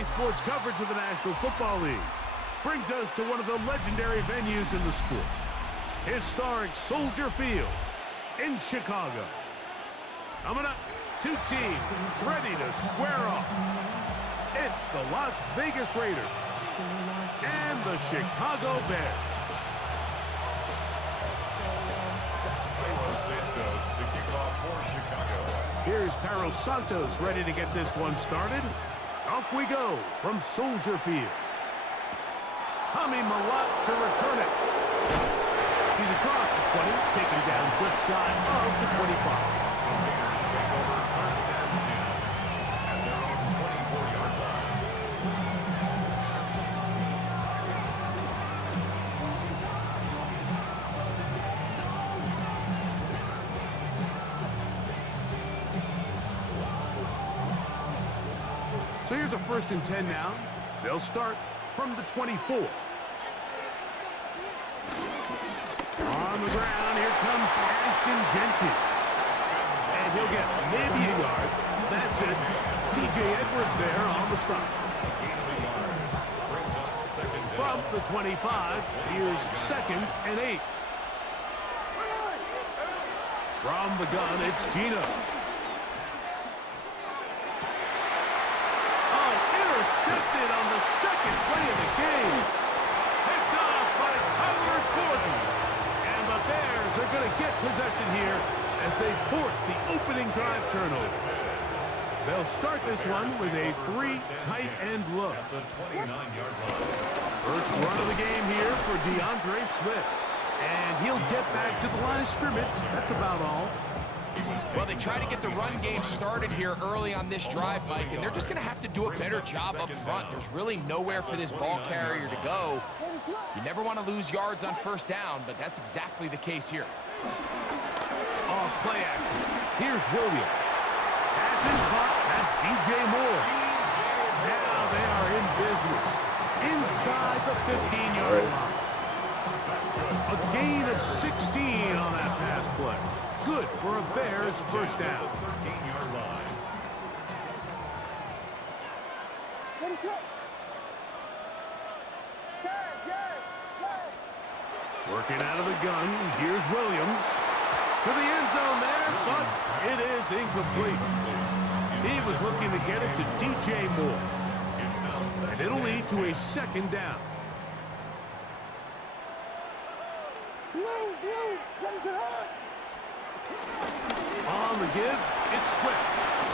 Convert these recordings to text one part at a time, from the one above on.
Today's sports coverage of the National Football League brings us to one of the legendary venues in the sport, historic Soldier Field in Chicago. Coming up, two teams ready to square off. It's the Las Vegas Raiders and the Chicago Bears. Santos to kick off for Chicago. Here's Carlos Santos ready to get this one started. Off we go from Soldier Field. Tommy Mellott to return it. He's across the 20, taken down just shy of the 25. The Raiders take over first and 10 at their own 24-yard line. So here's a 1st and 10 now. They'll start from the 24. On the ground, here comes Ashton Jeanty. And he'll get maybe a yard. That's it. T.J. Edwards there on the stop. From the 25, here's 2nd and 8. From the gun, it's Gino. Intercepted on the second play of the game. Picked off by Kyler Gordon. And the Bears are going to get possession here as they force the opening drive turnover. They'll start this one with a 3 tight end look. At the 29-yard line. First run of the game here for DeAndre Swift. And he'll get back to the line of scrimmage. That's about all. Well, they try to get the run game started here early on this drive, Mike, and they're just going to have to do a better job up front. There's really nowhere for this ball carrier to go. You never want to lose yards on first down, but that's exactly the case here. Off play action. Here's Williams. Pass is caught. That's DJ Moore. Now they are in business. Inside the 15-yard line. A gain of 16 on that pass play. Good for a Bears first down. 13-yard line. Working out of the gun, here's Williams. To the end zone there, but it is incomplete. He was looking to get it to DJ Moore. And it'll lead to a 2nd down. On the give, it's Swift.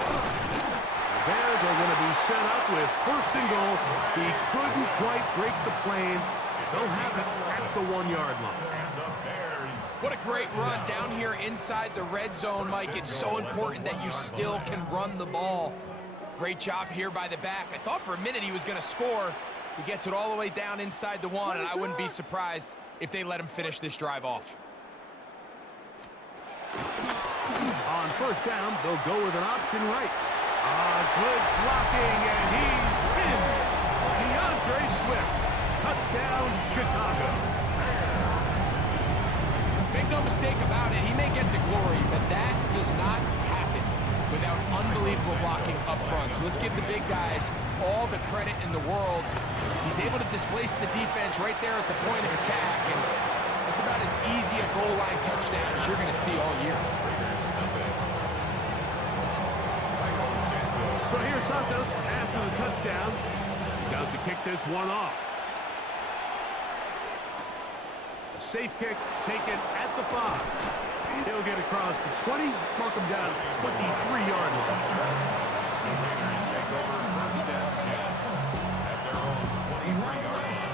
The Bears are going to be set up with 1st and goal. He couldn't quite break the plane. They'll have it at the 1-yard line. And the Bears. What a great run down here inside the red zone, Mike. It's so important that you still can run the ball. Great job here by the back. I thought for a minute he was going to score. He gets it all the way down inside the 1, and I wouldn't be surprised if they let him finish this drive off. On 1st down, they'll go with an option right. Good blocking, and he's in. DeAndre Swift. Touchdown, Chicago. Make no mistake about it, he may get the glory, but that does not happen without unbelievable blocking up front. So let's give the big guys all the credit in the world. He's able to displace the defense right there at the point of attack, and that's about as easy a goal line touchdown as you're going to see all year. So here's Santos after the touchdown. He's out to kick this one off. A safe kick taken at the 5. He'll get across the 20, mark him down at the 23-yard line. The Raiders take over first and 10 at their own 23-yard line.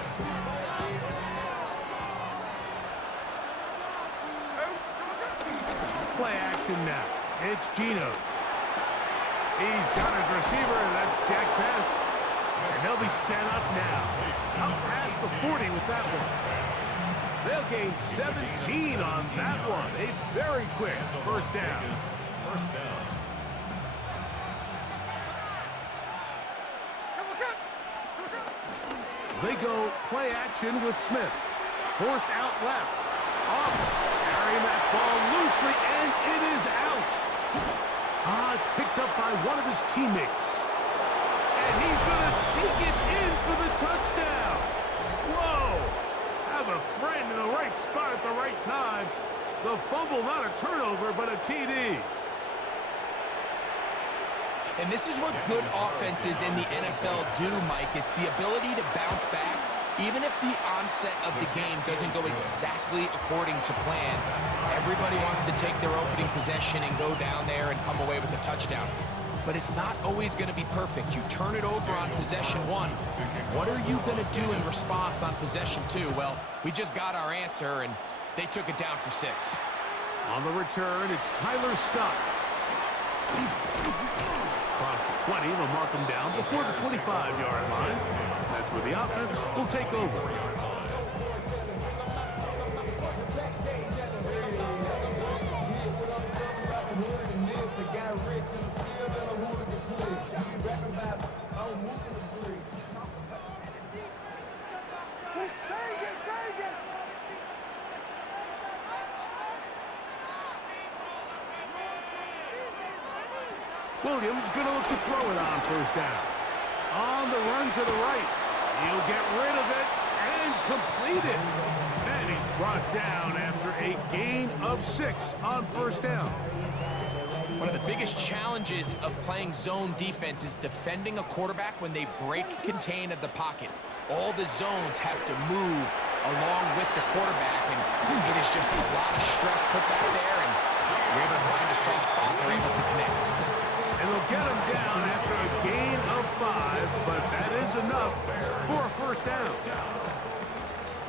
Play action now. It's Gino. He's got his receiver, and that's Jack Pesh. And he'll be set up now. Up past the 40 with that one. They'll gain 17 on that one. A very quick first down. First down. They go play action with Smith. Forced out left. Off. Carrying that ball loosely, and it is out. It's picked up by one of his teammates. And he's going to take spot at the right time. The fumble, not a turnover, but a TD. And this is what good offenses in the NFL do, Mike. It's the ability to bounce back, even if the onset of the game doesn't go exactly according to plan. Everybody wants to take their opening possession and go down there and come away with a touchdown. But it's not always going to be perfect. You turn it over on possession 1. What are you going to do in response on possession 2? Well, we just got our answer, and they took it down for 6. On the return, it's Tyler Scott. Across the 20, they'll mark him down before the 25-yard line. That's where the offense will take over. Williams going to look to throw it on first down. On the run to the right. He'll get rid of it and complete it. And he's brought down after a gain of 6 on first down. One of the biggest challenges of playing zone defense is defending a quarterback when they break contain of the pocket. All the zones have to move along with the quarterback, and it is just a lot of stress put back there, and you're able to find a soft spot and they're able to connect. And they'll get him down after a gain of 5, but that is enough for a first down.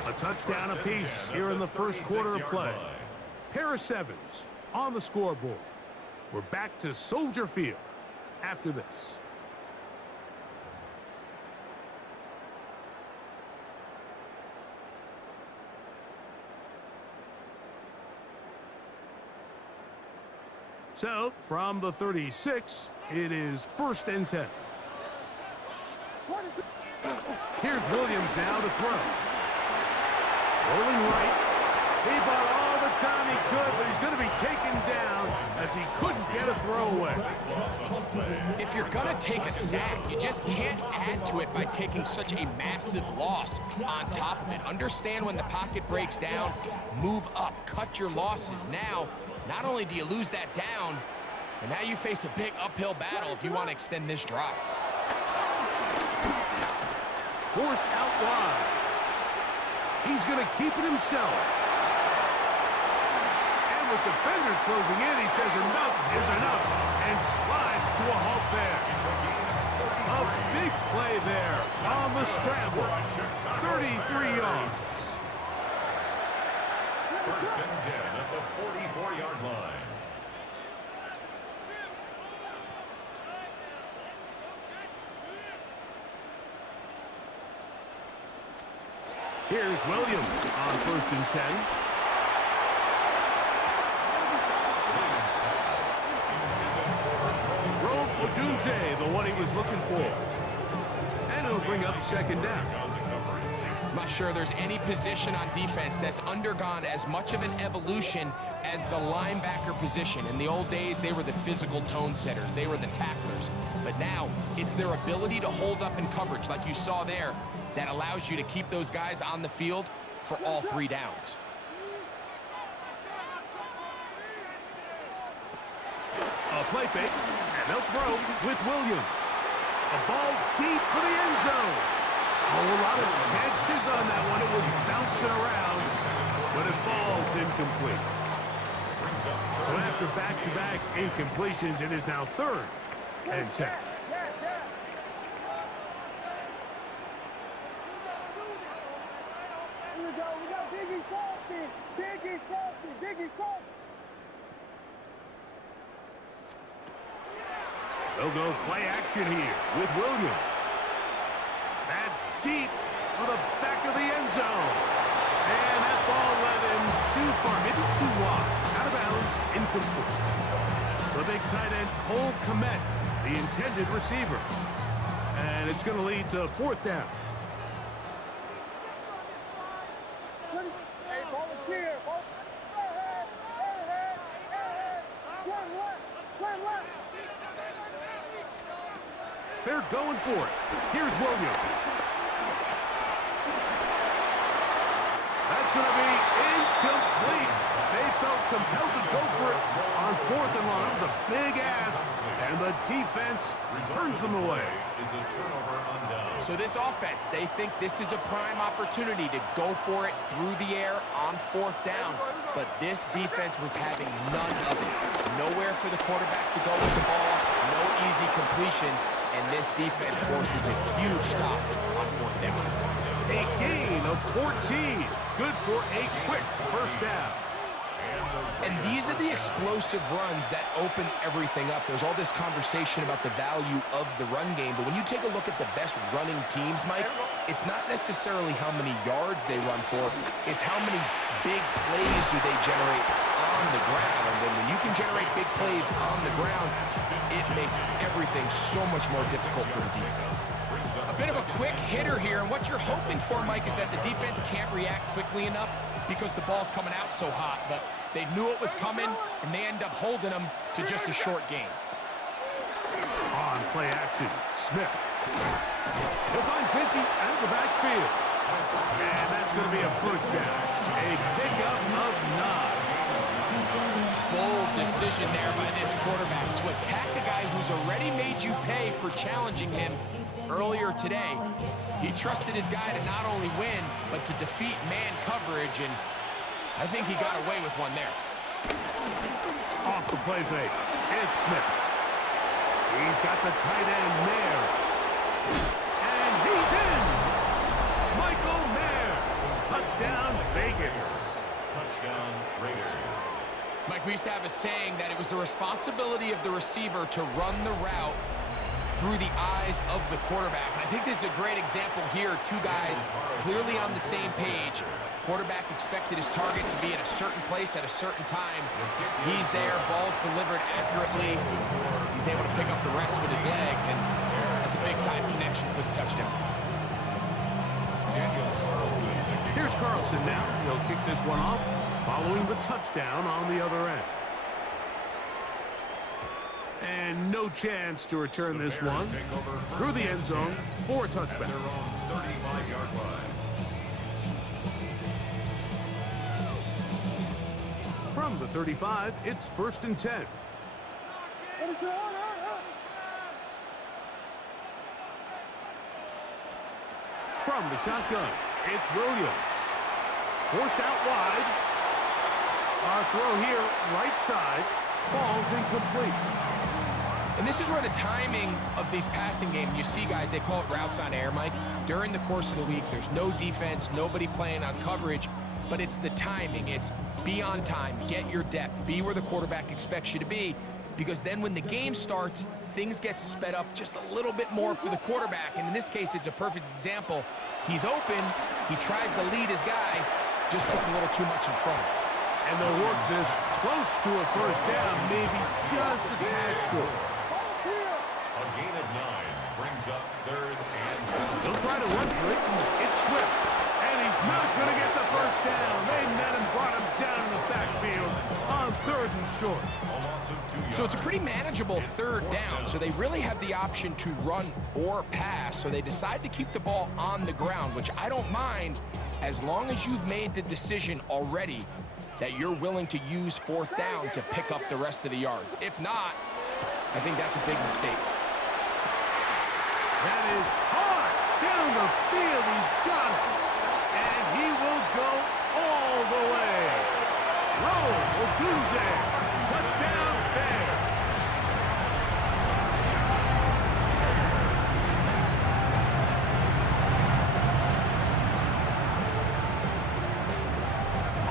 A touchdown apiece here in the first quarter of play. Harris Evans on the scoreboard. We're back to Soldier Field after this. So, from the 36, it is 1st and 10. Here's Williams now to throw. Rolling right. He bought all the time he could, but he's going to be taken down as he couldn't get a throwaway. If you're going to take a sack, you just can't add to it by taking such a massive loss on top of it. Understand when the pocket breaks down, move up, cut your losses. Now, not only do you lose that down, but now you face a big uphill battle if you want to extend this drive. Forced out wide. He's going to keep it himself. And with defenders closing in, he says enough is enough and slides to a halt there. A big play there on the scramble. 33 yards. 1st and 10 at the 44-yard line. Here's Williams on 1st and 10. Rome Odunze, the one he was looking for. And it'll bring up 2nd down. I'm not sure there's any position on defense that's undergone as much of an evolution as the linebacker position. In the old days, they were the physical tone setters. They were the tacklers. But now, it's their ability to hold up in coverage, like you saw there, that allows you to keep those guys on the field for all 3 downs. A play fake, and they'll throw with Williams. A ball deep for the end zone. A lot of chances on that one. It was bouncing around, but it falls incomplete. So after back-to-back incompletions, it is now 3rd and 10. Here we go. We got Biggie Frosty. Biggie Frosty. Biggie Frosty. They'll go play action here with Williams. That's deep for the back of the end zone. And that ball led him too far, maybe too wide. Out of bounds, incomplete. The big tight end, Cole Kmet, the intended receiver. And it's going to lead to 4th down. Hey, volunteer. Ahead. Slam left. They're going for it. Here's Williams. That's going to be incomplete. Incomplete. They felt compelled to go for it on 4th and long. That was a big ask, and the defense turns them away. Is a turnover on down. So this offense, they think this is a prime opportunity to go for it through the air on 4th down. But this defense was having none of it. Nowhere for the quarterback to go with the ball, no easy completions, and this defense forces a huge stop on 4th down. A gain of 14. Good for a quick first down. And these are the explosive runs that open everything up. There's all this conversation about the value of the run game, but when you take a look at the best running teams, Mike, it's not necessarily how many yards they run for, it's how many big plays do they generate on the ground. And when you can generate big plays on the ground, it makes everything so much more difficult for the defense. A bit of a quick hitter here, and what you're hoping for, Mike, is that the defense can't react quickly enough because the ball's coming out so hot, but they knew it was coming, and they end up holding them to just a short gain. On play action, Smith. He'll find Genty out of the backfield. And that's going to be a first down. A pickup of 9. Bold decision there by this quarterback to attack a guy who's already made you pay for challenging him earlier today. He trusted his guy to not only win, but to defeat man coverage, and I think he got away with one there. Off the play fake, it's Smith. He's got the tight end Mayer. And he's in! Michael Mayer. Touchdown, Vegas. Touchdown, Raiders. Mike, we used to have a saying that it was the responsibility of the receiver to run the route through the eyes of the quarterback. And I think this is a great example here. Two guys clearly on the same page. Quarterback expected his target to be at a certain place at a certain time. He's there, ball's delivered accurately. He's able to pick up the rest with his legs, and that's a big-time connection for the touchdown. Here's Carlson now. He'll kick this one off, following the touchdown on the other end. And no chance to return this one through the end zone for a touchback. Their own 35-yard line. From the 35, it's 1st and 10. From the shotgun, it's Williams. Forced out wide. Our throw here, right side, falls incomplete. And this is where the timing of these passing games, you see guys, they call it routes on air, Mike. During the course of the week, there's no defense, nobody playing on coverage, but it's the timing. It's be on time, get your depth, be where the quarterback expects you to be, because then when the game starts, things get sped up just a little bit more for the quarterback. And in this case, it's a perfect example. He's open, he tries to lead his guy, just puts a little too much in front. And they'll work this close to a first down, maybe just a tad short. A gain of 9 brings up 3rd and 1. He'll try to run for it. It's Swift. And he's not going to get the first down. They met him, brought him down in the backfield on 3rd and short. A loss of 2 yards. So it's a pretty manageable 3rd down, so they really have the option to run or pass, so they decide to keep the ball on the ground, which I don't mind as long as you've made the decision already that you're willing to use 4th down to pick up the rest of the yards. If not, I think that's a big mistake. That is hard down the field. He's got it. And he will go all the way. Roll, Odunze. Touchdown, Bears.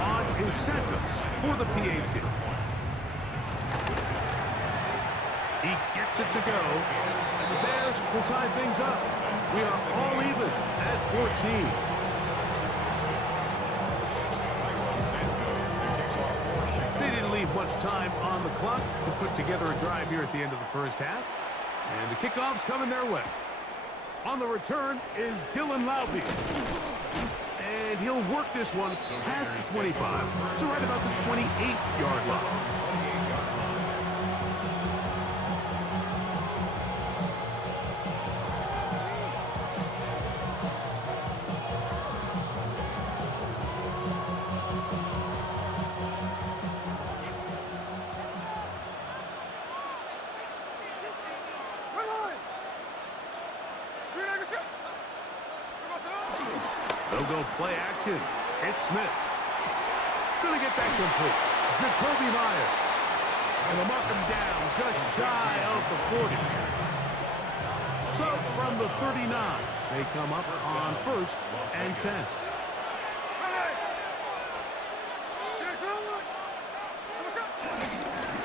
On is Santos for the PAT. He gets it to go, and the Bears will tie things up. We are all even at 14. They didn't leave much time on the clock to put together a drive here at the end of the first half, and the kickoff's coming their way. On the return is Dylan Laube. And he'll work this one past the 25, so right about the 28-yard line. They'll go play action. It's Smith. Gonna get that complete. Jacoby Myers. And they'll mark him down just shy of the 40. So from the 39, they come up on 1st and 10.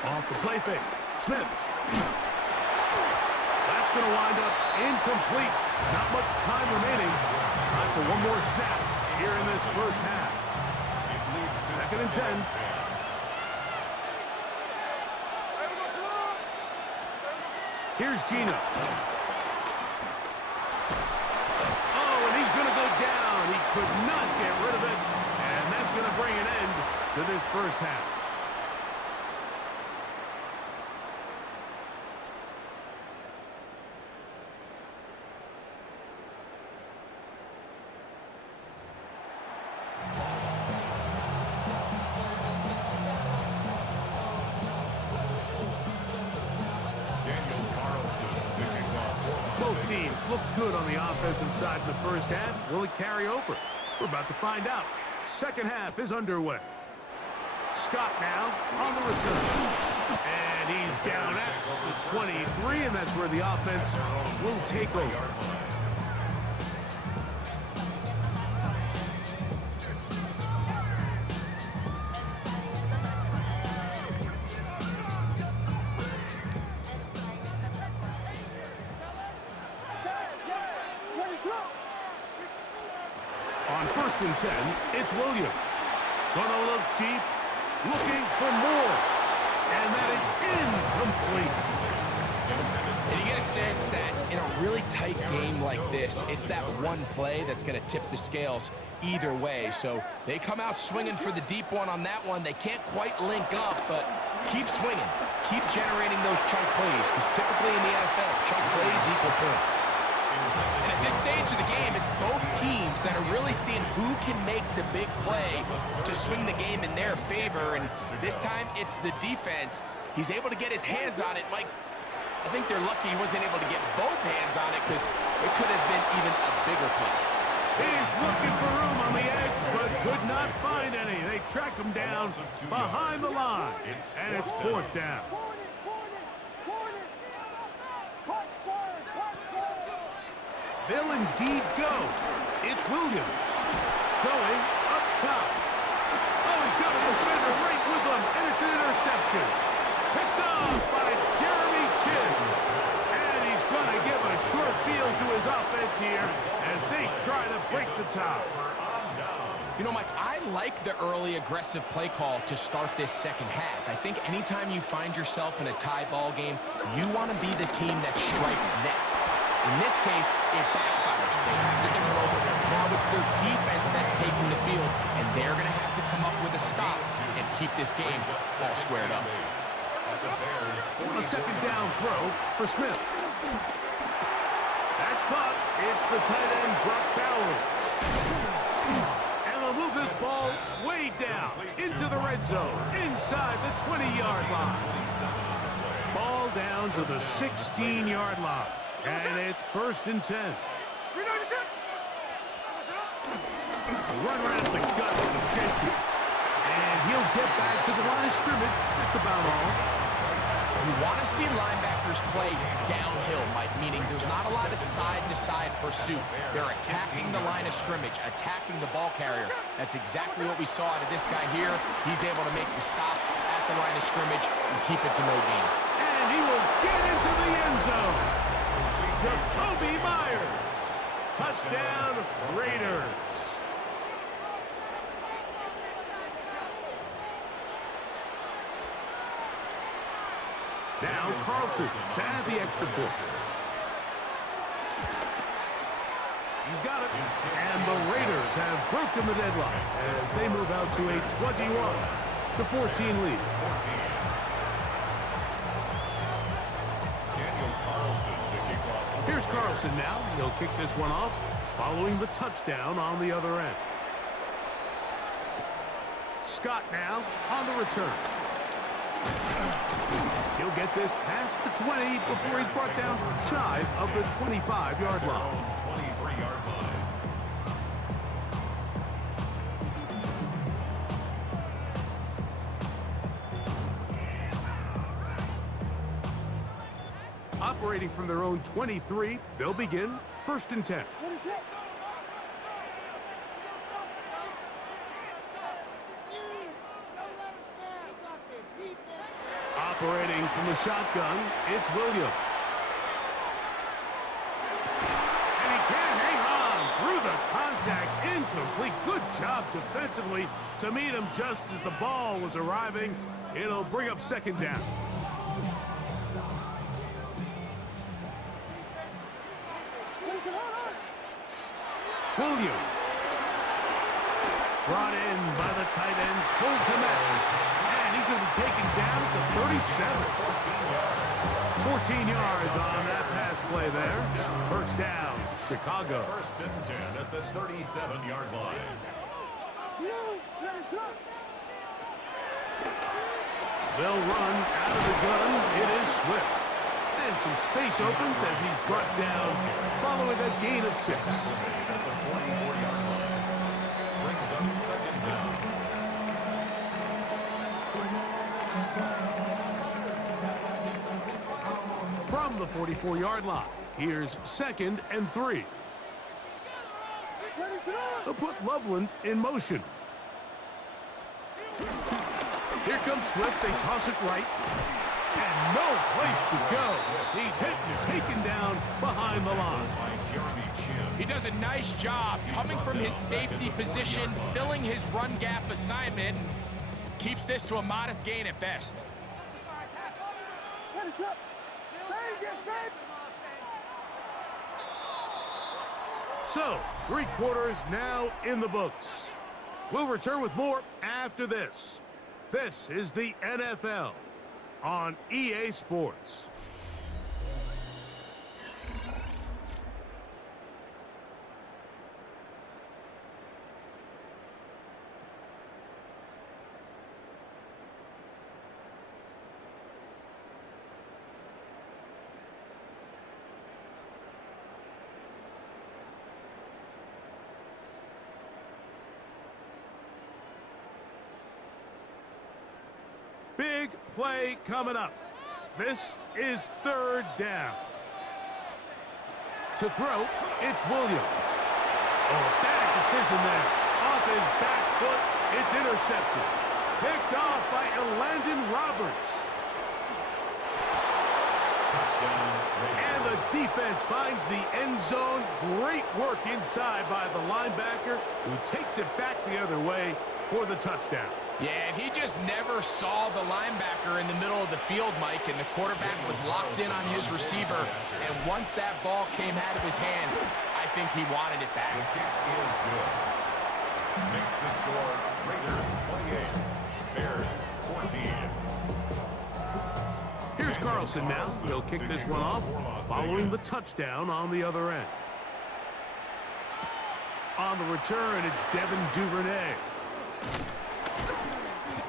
Off the play fake. Smith. That's going to wind up incomplete. Not much time remaining. Time for one more snap here in this first half. 2nd and 10. Here's Gino. Oh, and he's going to go down. He could not get rid of it. And that's going to bring an end to this first half. Both teams look good on the offensive side in the first half. Will it carry over? We're about to find out. Second half is underway. Scott now on the return. And he's down at the 23, and that's where the offense will take over. On 1st and 10, it's Williams. Gonna look deep, looking for more. And that is incomplete. And you get a sense that in a really tight game like this, it's that one play that's going to tip the scales either way. So they come out swinging for the deep one on that one. They can't quite link up, but keep swinging. Keep generating those chunk plays, because typically in the NFL, chunk plays equal points. And at this stage of the game, it's both teams that are really seeing who can make the big play to swing the game in their favor. And this time, it's the defense. He's able to get his hands on it. Mike, I think they're lucky he wasn't able to get both hands on it, because it could have been even a bigger play. He's looking for room on the edge, but could not find any. They track him down behind the line, and it's 4th down. They'll indeed go. It's Williams going up top. Oh, he's got a defender right with him, and it's an interception. Picked off by Jeremy Chinn. And he's going to give a short field to his offense here as they try to break the tie. You know, Mike, I like the early aggressive play call to start this second half. I think anytime you find yourself in a tie ball game, you want to be the team that strikes next. In this case, it backfires. They have the turnover. Now it's their defense that's taking the field, and they're going to have to come up with a stop and keep this game all squared up. A 2nd down throw for Smith. That's caught. It's the tight end, Brock Bowers. And they'll move this ball way down into the red zone, inside the 20-yard line. Ball down to the 16-yard line. And it's 1st and 10. Run right at the gut of the Gentry. And he'll get back to the line of scrimmage. That's about all. You want to see linebackers play downhill, Mike, meaning there's not a lot of side-to-side pursuit. They're attacking the line of scrimmage, attacking the ball carrier. That's exactly what we saw out of this guy here. He's able to make the stop at the line of scrimmage and keep it to no gain. And he will get into the end zone. Jacoby Myers. Touchdown, Raiders. Now Carlson to add the extra point. He's got it. And the Raiders have broken the deadlock as they move out to a 21-14 lead. Here's Carlson now. He'll kick this one off following the touchdown on the other end. Scott now on the return. He'll get this past the 20 before he's brought down shy of the 25-yard line. Operating from their own 23, they'll begin 1st and 10. Operating from the shotgun, it's Williams. And he can't hang on through the contact. Incomplete. Good job defensively to meet him just as the ball was arriving. It'll bring up 2nd down. Williams. Brought in by the tight end, Cole Kmet. And he's going to be taken down at the 37. 14 yards on that pass play there. 1st down, Chicago. 1st and 10 at the 37-yard line. They'll run out of the gun. It is Swift. And some space opens as he's brought down following a gain of 6. At the 44-yard line. Brings up 2nd down. From the 44-yard line, here's 2nd and 3. They'll put Loveland in motion. Here comes Swift. They toss it right. And no place to go. He's hit and taken down behind the line. He does a nice job coming from his safety position, filling his run gap assignment, and keeps this to a modest gain at best. So, 3 quarters now in the books. We'll return with more after this. This is the NFL on EA Sports. Big play coming up. This is 3rd down. To throw, it's Williams. Oh, bad decision there. Off his back foot, it's intercepted. Picked off by Elandon Roberts. And the defense finds the end zone. Great work inside by the linebacker, who takes it back the other way for the touchdown. Yeah, and he just never saw the linebacker in the middle of the field, Mike, and the quarterback was locked in on his receiver. And once that ball came out of his hand, I think he wanted it back. The kick is good. Makes the score Raiders 28, Bears 14. Here's Carlson now. He'll kick this one off following the touchdown on the other end. On the return, it's Devin Duvernay.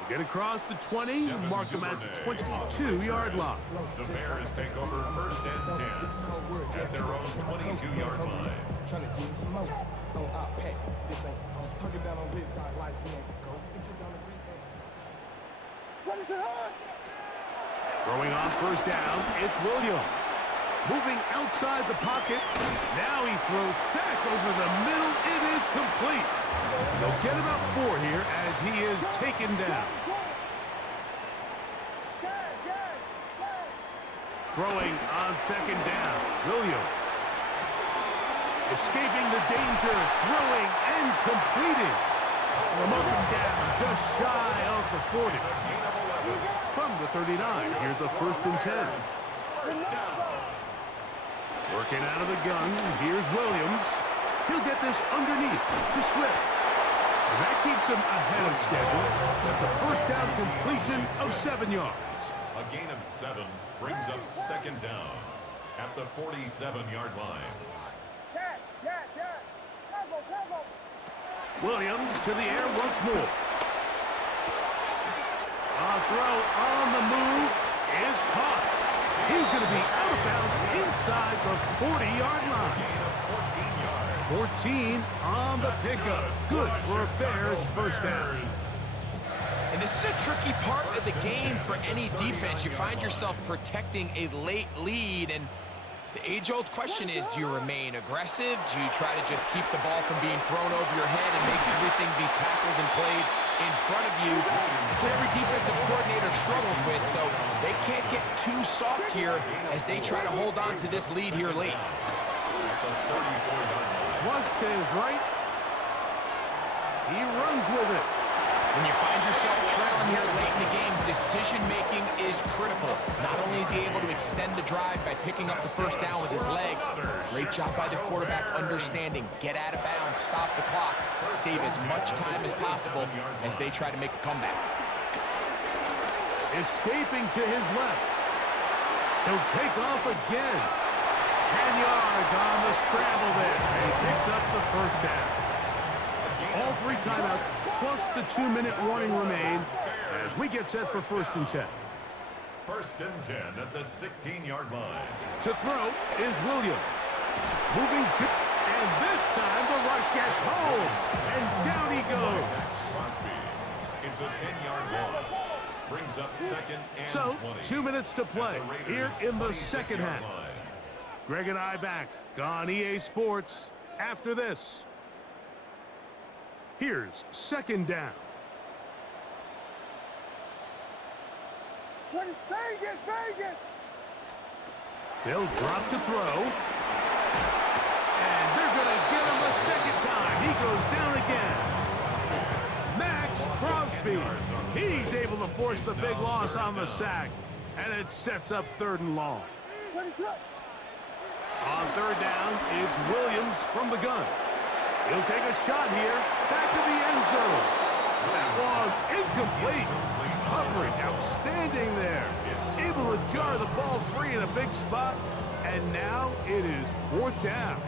Get across the 20, mark him at the 22-yard line. The Bears take over 1st and 10 at their own 22-yard line. Throwing on 1st down, it's Williams. Moving outside the pocket. Now he throws back over the middle. It is complete. They'll get about 4 here as he is taken down. Throwing on 2nd down, Williams. Escaping the danger, throwing and completing. They'll mark him down just shy of the 40. From the 39, here's a 1st and 10. Working out of the gun, here's Williams. He'll get this underneath to Swift. And that keeps him ahead of schedule. That's a 1st down completion of 7 yards. A gain of 7 brings up 2nd down at the 47-yard line. Williams to the air once more. A throw on the move is caught. He's going to be out of bounds inside the 40-yard line. 14 on the pickup. Good for a Bears 1st down. And this is a tricky part of the game for any defense. You find yourself protecting a late lead, and The age-old question is, do you remain aggressive? Do you try to just keep the ball from being thrown over your head and make everything be tackled and played in front of you? It's what every defensive coordinator struggles with, so they can't get too soft here as they try to hold on to this lead here late. Flush to his right. He runs with it. When you find yourself trailing here late in the game, decision-making is critical. Not only is he able to extend the drive by picking up the first down with his legs, great job by the quarterback understanding, get out of bounds, stop the clock, save as much time as possible as they try to make a comeback. Escaping to his left. He'll take off again. 10 yards on the scramble there. And he picks up the first down. All 3 timeouts, plus the 2-minute warning remain as we get set for 1st and 10. 1st and 10 at the 16-yard line. To throw is Williams. Moving to, and this time the rush gets home. And down he goes. Crosby. It's a 10-yard loss. Brings up 2nd and So, 20. 2 minutes to play here in the second half. Line. Greg and I back on EA Sports after this. Here's 2nd down. What is Vegas? Vegas! They'll drop to throw. And they're going to get him a second time. He goes down again. Max Crosby. He's able to force the big loss on the sack. And it sets up 3rd and long. What is up? On 3rd down, it's Williams from the gun. He'll take a shot here. Back to the end zone. That one incomplete. Coverage outstanding there. Able to jar the ball free in a big spot. And now it is 4th down.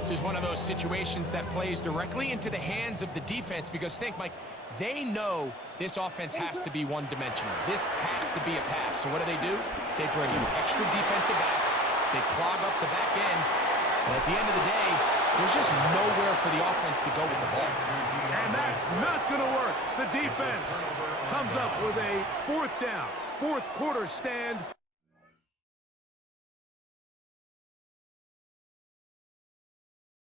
This is one of those situations that plays directly into the hands of the defense because think, Mike, they know this offense has to be one-dimensional. This has to be a pass. So what do? They bring in extra defensive backs. They clog up the back end. And at the end of the day, there's just nowhere for the offense to go with the ball. And that's not going to work. The defense comes up with a 4th down, 4th quarter stand.